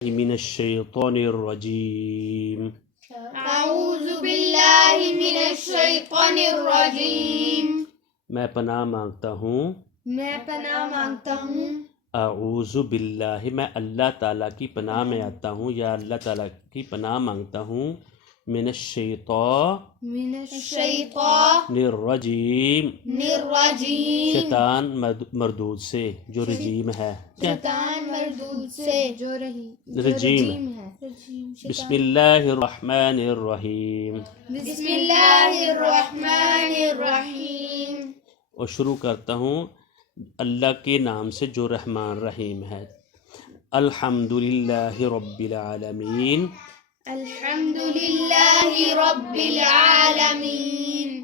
من الشیطان الرجیم اعوذ باللہ من الشیطان الرجیم میں پناہ مانگتا ہوں اعوذ باللہ میں اللہ تعالیٰ کی پناہ میں آتا ہوں یا اللہ تعالیٰ کی پناہ مانگتا ہوں من الشیطان الرجیم شیطان مردود سے جو رجیم ہے رجیم ہے بسم اللہ الرحمن الرحیم اور شروع کرتا ہوں اللہ کے نام سے جو رحمان رحیم ہے الحمدللہ رب العالمین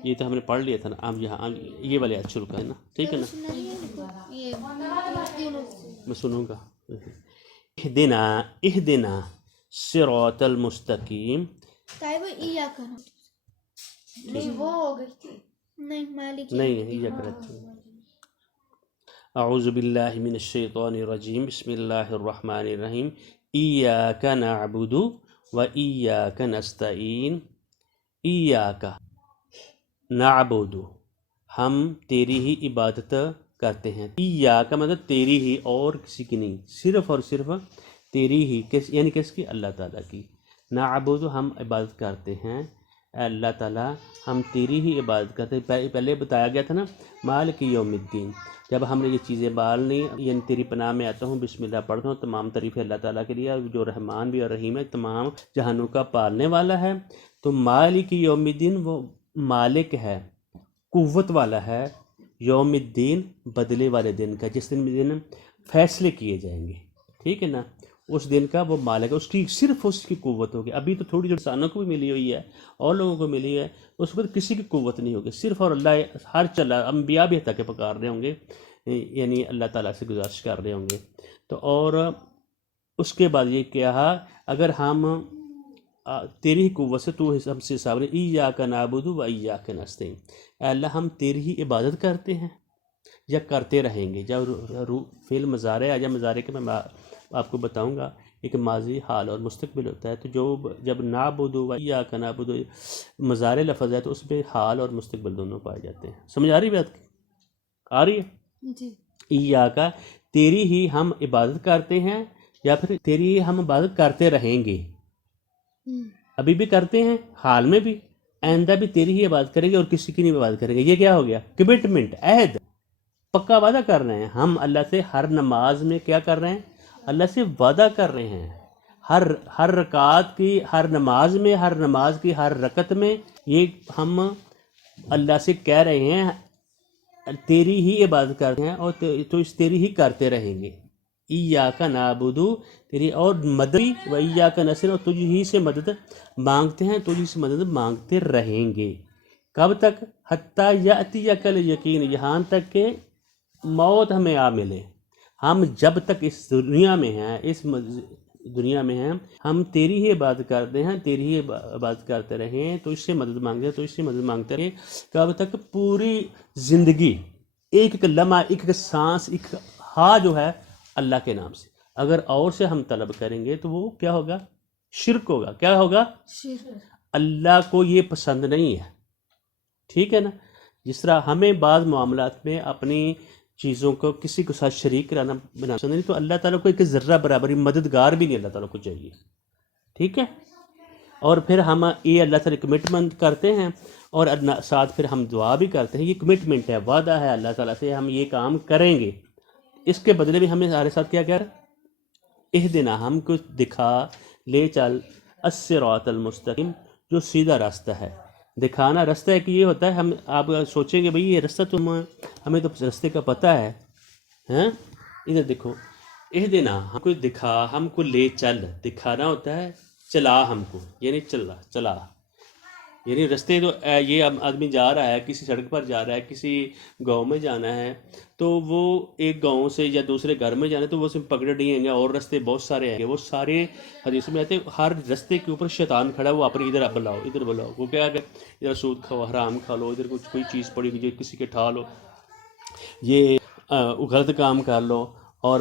یہ تو ہم نے پڑھ لیا تھا نا. اب یہاں یہ والے آیت شروع کریں نا, ٹھیک ہے نا, میں سنوں گا. اہدنا صراط المستقیم نہیں اعوذ باللہ من الشیطان الرجیم بسم اللہ الرحمن الرحیم ایاک نعبد و ایاک نستعین ایاک نعبد ہم تیری ہی عبادت کرتے ہیں. ایاک مطلب تیری ہی اور کسی کی نہیں, صرف اور صرف تیری ہی, یعنی کس کی؟ اللہ تعالیٰ کی. نعبد ہم عبادت کرتے ہیں, اے اللہ تعالیٰ ہم تیری ہی عبادت کرتے ہیں. پہلے بتایا گیا تھا نا مالک یوم الدین, جب ہم نے یہ چیزیں بال لی, یعنی تیری پناہ میں آتا ہوں, بسم اللہ پڑھتا ہوں, تمام تعریف اللہ تعالیٰ کے لیے جو رحمان بھی اور رحیم ہے, تمام جہانوں کا پالنے والا ہے. تو مالک یوم الدین وہ مالک ہے, قوت والا ہے, یوم الدین بدلے والے دن کا, جس دن فیصلے کیے جائیں گے, ٹھیک ہے نا, اس دن کا وہ مالک ہے. اس کی صرف اس کی قوت ہوگی. ابھی تو تھوڑی جو انسانوں کو بھی ملی ہوئی ہے اور لوگوں کو ملی ہے, اس پر کسی کی قوت نہیں ہوگی, صرف اور اللہ ہر چلا. انبیاء بھی حتیٰ کہ پکار رہے ہوں گے, یعنی اللہ تعالیٰ سے گزارش کر رہے ہوں گے. تو اور اس کے بعد یہ کہا اگر ہم تیری ہی قوت سے تو ہم سے حساب رہے, ایاک نعبد و ایاک نستعین, اے اللہ ہم تیری ہی عبادت کرتے ہیں یا کرتے رہیں گے. جب فعل مضارع آ جائے, مضارع کے میں آپ کو بتاؤں گا, ایک ماضی, حال اور مستقبل ہوتا ہے. تو جب نعبد و ایاک نعبد مضارع لفظ ہے تو اس میں حال اور مستقبل دونوں پائے جاتے ہیں. سمجھ آ رہی بات؟ آ رہی ہے جی. ایاک تیری ہی ہم عبادت کرتے ہیں یا پھر تیری ہی ہم عبادت کرتے رہیں گے. ابھی بھی کرتے ہیں, حال میں بھی, آئندہ بھی تیری ہی عبادت کریں گے اور کسی کی نہیں عبادت کریں گے. یہ کیا ہو گیا؟ کمٹمنٹ, عہد, پکا وعدہ کر رہے ہیں ہم اللہ سے. ہر نماز میں کیا کر رہے ہیں؟ اللہ سے وعدہ کر رہے ہیں. ہر رکعت کی, ہر نماز میں, ہر نماز کی ہر رکعت میں یہ ہم اللہ سے کہہ رہے ہیں تیری ہی عبادت کرتے ہیں اور تو اس تیری ہی کرتے رہیں گے. ایاک نعبد تیری اور مدد, و ایاک نستعین اور تجھ ہی سے مدد مانگتے ہیں, تجھ ہی سے مدد مانگتے رہیں گے. کب تک؟ حتیٰ یأتیک الیقین, یہاں تک کہ موت ہمیں آ ملے. ہم جب تک اس دنیا میں ہیں, اس دنیا میں ہیں, ہم تیری ہی عبادت کرتے ہیں, تیری ہی عبادت کرتے رہیں, تو اس سے مدد مانگتے ہیں, تو اس سے مدد مانگتے رہیں. کب تک؟ پوری زندگی, ایک ایک لمحہ, ایک ایک سانس, ایک ہا جو ہے اللہ کے نام سے. اگر اور سے ہم طلب کریں گے تو وہ کیا ہوگا؟ شرک ہوگا. کیا ہوگا؟ شرک. اللہ کو یہ پسند نہیں ہے, ٹھیک ہے نا. جس طرح ہمیں بعض معاملات میں اپنی چیزوں کو کسی کے ساتھ شریک کرانا بنا پسند نہیں, تو اللہ تعالیٰ کو ایک ذرہ برابری مددگار بھی نہیں اللہ تعالیٰ کو چاہیے, ٹھیک ہے. اور پھر ہم یہ اللہ تعالیٰ کمٹمنٹ کرتے ہیں اور ساتھ پھر ہم دعا بھی کرتے ہیں. یہ کمٹمنٹ ہے, وعدہ ہے اللہ تعالیٰ سے, ہم یہ کام کریں گے. اس کے بدلے بھی ہمیں ہمارے ساتھ کیا کیا ہے؟ اہدنا ہم کو دکھا, لے چل, الصراط المستقیم جو سیدھا راستہ ہے. دکھانا راستہ ہے کہ یہ ہوتا ہے, ہم آپ سوچیں گے بھئی یہ راستہ تو ہمیں تو راستے کا پتہ ہے, ہاں ادھر دیکھو. اہدنا ہم کو دکھا, ہم کو لے چل, دکھانا ہوتا ہے چلا ہم کو, یعنی چلا, یعنی راستے تو یہ آدمی جا رہا ہے, کسی سڑک پر جا رہا ہے, کسی گاؤں میں جانا ہے, تو وہ ایک گاؤں سے یا دوسرے گھر میں جانا ہے تو وہ اسے پکڑ نہیں ہیں گے, اور راستے بہت سارے ہیں گے. وہ سارے حدیث میں آتے ہیں, ہر راستے کے اوپر شیطان کھڑا ہے, وہ اپنے ادھر بلاؤ, ادھر بلاؤ. وہ کیا کہ ادھر سود کھاؤ, حرام کھا لو, ادھر کوئی چیز پڑی ہوئی کسی کے ٹھا لو, یہ غلط کام کر لو, اور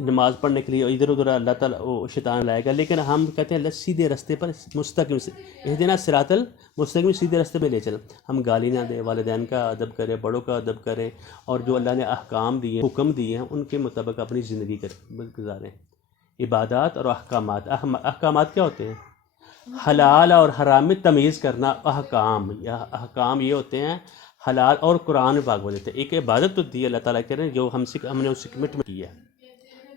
نماز پڑھنے کے لیے ادھر ادھر اللہ تعالیٰ وہ شیطان لائے گا، لیکن ہم کہتے ہیں اللہ سیدھے راستے پر مستقیم سے اہدنا صراط المستقیم، سیدھے راستے میں لے چلیں. ہم گالی نہ دیں، والدین کا ادب کریں، بڑوں کا ادب کریں، اور جو اللہ نے احکام دیے حکم دیے ہیں ان کے مطابق اپنی زندگی گزاریں. عبادات اور احکامات. احکامات کیا ہوتے ہیں؟ حلال اور حرام میں تمیز کرنا. احکام یہ ہوتے ہیں حلال اور قرآن پاک بولتے ہیں. ایک عبادت تو دی اللہ تعالیٰ کہہ رہے ہیں جو ہم نے اس سے کمٹمنٹ کی ہے،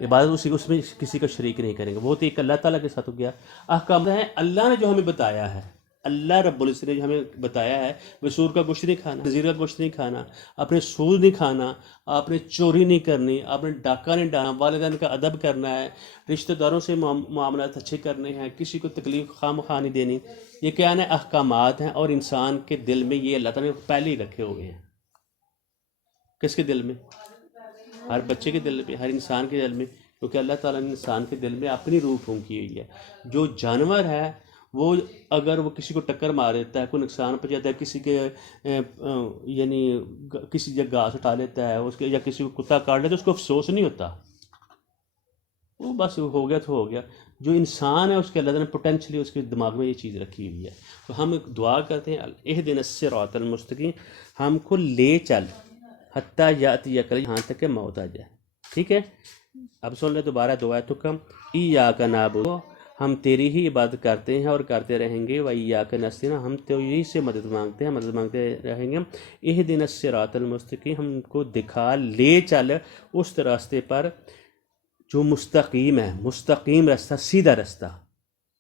عبادت اس میں کسی کا شریک نہیں کریں گے، وہ تو ایک اللہ تعالیٰ کے ساتھ ہو گیا. احکام ہے اللہ نے جو ہمیں بتایا ہے، اللہ رب العزت نے جو ہمیں بتایا ہے، وہ سور کا گوشت نہیں کھانا، خنزیر کا گوشت نہیں کھانا، آپ نے سود نہیں کھانا، آپ نے چوری نہیں کرنی، آپ نے ڈاکہ نہیں ڈالنا، والدین کا ادب کرنا ہے، رشتہ داروں سے معاملات اچھے کرنے ہیں، کسی کو تکلیف خواہ مخواہ نہیں دینی. یہ کیا ہے؟ احکامات ہیں، اور انسان کے دل میں یہ اللہ تعالیٰ نے پہلے ہی رکھے ہوئے ہیں. کس کے دل میں؟ ہر بچے کے دل میں، ہر انسان کے دل میں، کیونکہ اللہ تعالیٰ نے انسان کے دل میں اپنی روح پھونکی ہوئی ہے. جو جانور ہے وہ اگر وہ کسی کو ٹکر مار دیتا ہے، کوئی نقصان پہنچاتا ہے، کسی کے یعنی کسی جگہ گھاس اٹھا لیتا ہے اس کے، یا کسی کو کتا کاٹ لیتا ہے، اس کو افسوس نہیں ہوتا، وہ بس ہو گیا تو ہو گیا. جو انسان ہے اس کے اللہ تعالیٰ نے پوٹینشلی اس کے دماغ میں یہ چیز رکھی ہوئی ہے. تو ہم دعا کرتے ہیں اہدنا الصراط المستقیم، ہم کو لے چل حتیٰ یأتیک یہاں تک کہ موت آ جائے. ٹھیک ہے، اب سن لیں دوبارہ دعا تو کم. ایاک نعبد، ہم تیری ہی عبادت کرتے ہیں اور کرتے رہیں گے. وایاک نستعین، ہم تیری سے مدد مانگتے ہیں، مدد مانگتے رہیں گے. اہدنا الصراط المستقیم، ہم کو دکھا لے چل اس راستے پر جو مستقیم ہے، مستقیم راستہ، سیدھا راستہ،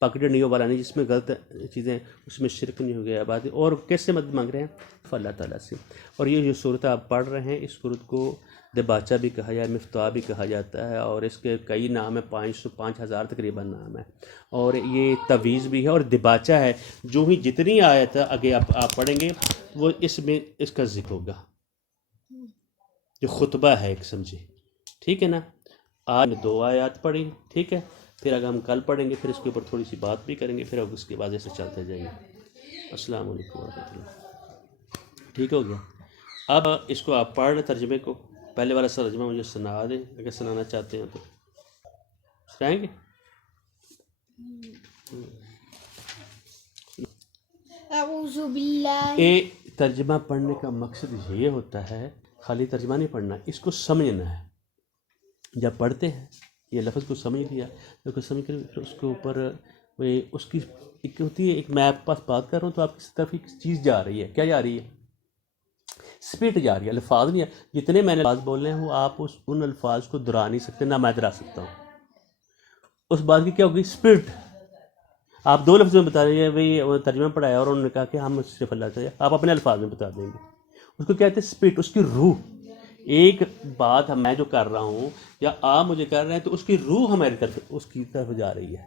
پکڑنے والا نہیں، جس میں غلط چیزیں، اس میں شرک نہیں ہو گیا بات. اور کیس سے مدد مانگ رہے ہیں؟ اللہ تعالیٰ سے. اور یہ جو صورت آپ پڑھ رہے ہیں، اس صورت کو دباچہ بھی کہا جائے، مفتاح بھی کہا جاتا ہے، اور اس کے کئی نام ہیں، 5,000 تقریباً نام ہے. اور یہ تویز بھی ہے اور دباچہ ہے. جو ہی جتنی آیت آگے آپ پڑھیں گے وہ اس میں اس کا ذکر ہوگا، جو خطبہ ہے ایک سمجھے. ٹھیک ہے نا؟ آج 2 آیات پڑھی، ٹھیک ہے، پھر اگر ہم کل پڑھیں گے، پھر اس کے اوپر تھوڑی سی بات بھی کریں گے، پھر اب اس کے بعد ایسے چلتے جائیں گے. السلام علیکم ورحمۃ اللہ. ٹھیک ہو گیا؟ اب اس کو آپ پڑھ لیں ترجمے کو. پہلے والا ترجمہ مجھے سنا دیں اگر سنانا چاہتے ہیں تو. سنائیں گے؟ اعوذ باللہ. ترجمہ پڑھنے کا مقصد یہ ہوتا ہے، خالی ترجمہ نہیں پڑھنا، اس کو سمجھنا ہے. جب پڑھتے ہیں یہ لفظ کو سمجھ لیا، تو سمجھ کر پھر اس کے اوپر اس کی ایک ہوتی ہے، ایک میں آپ کے پاس بات کر رہا ہوں تو آپ کی طرف ایک چیز جا رہی ہے. کیا جا رہی ہے؟ اسپرٹ جا رہی ہے. الفاظ نہیں ہے، جتنے میں نے الفاظ بولنے ہیں وہ آپ ان الفاظ کو دہرا نہیں سکتے، نہ میں دہرا سکتا ہوں. اس بات کی کیا ہوگی؟ اسپرٹ. آپ 2 لفظ میں بتا رہے ہیں، بھائی ترجمہ پڑھایا اور انہوں نے کہا کہ ہم صرف اللہ تعالیٰ، آپ اپنے الفاظ میں بتا دیں گے. اس کو کہتے ہیں اسپرٹ، اس کی روح. ایک بات میں جو کر رہا ہوں یا آپ مجھے کر رہے ہیں تو اس کی روح ہماری طرف، اس کی طرف جا رہی ہے.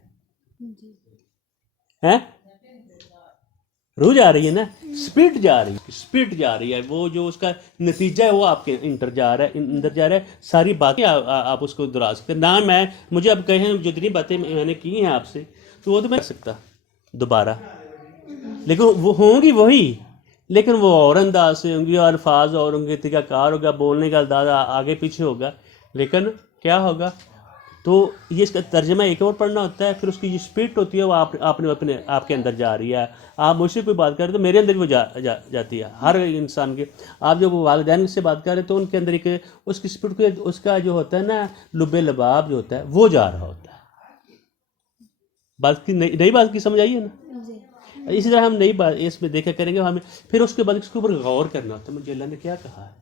روح جا رہی ہے نا، اسپرٹ جا رہی ہے، اسپرٹ جا رہی ہے. وہ جو اس کا نتیجہ ہے وہ آپ کے اندر جا رہا ہے. ساری باتیں آپ اس کو دہرا سکتے ہیں. نہ مجھے اب کہیں جتنی باتیں میں نے کی ہیں آپ سے تو وہ تو میں کر سکتا دوبارہ، لیکن وہ ہوں گی وہی، لیکن وہ اور انداز سے ہوں گی، اور الفاظ اور ہوں گے، طریقہ کار ہوگا، بولنے کا انداز آگے پیچھے ہوگا. لیکن کیا ہوگا؟ تو یہ اس کا ترجمہ ایک اور پڑھنا ہوتا ہے، پھر اس کی جو اسپرٹ ہوتی ہے وہ آپ کے اندر جا رہی ہے. آپ مجھ سے کوئی بات کریں تو میرے اندر وہ جاتی ہے، ہر انسان کے. آپ جب والدین سے بات کریں تو ان کے اندر ایک اس کی اسپرٹ کو، اس کا جو ہوتا ہے نا لب لباب جو ہوتا ہے وہ جا رہا ہوتا ہے. بات کی نئی بات کی سمجھ آئی ہے نا؟ اسی طرح ہم نئی بات اس میں دیکھا کریں گے، ہمیں پھر اس کے بعد اس کے اوپر غور کرنا ہوتا ہے. مجھے اللہ نے کیا کہا ہے؟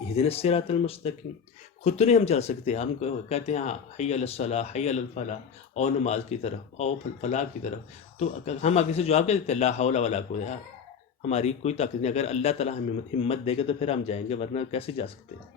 اہدنا الصراط المستقیم. خود تو نہیں ہم چل سکتے، ہم کہتے ہیں حی علی الصلاح، حی علی الفلاح، اور نماز کی طرف، اور فلاح کی طرف. تو ہم آگے سے جواب کیا دیتے ہیں؟ لا حول ولا قوت، ہماری کوئی طاقت نہیں. اگر اللہ تعالیٰ ہمیں ہمت دے گا تو پھر ہم جائیں گے، ورنہ کیسے جا سکتے ہیں؟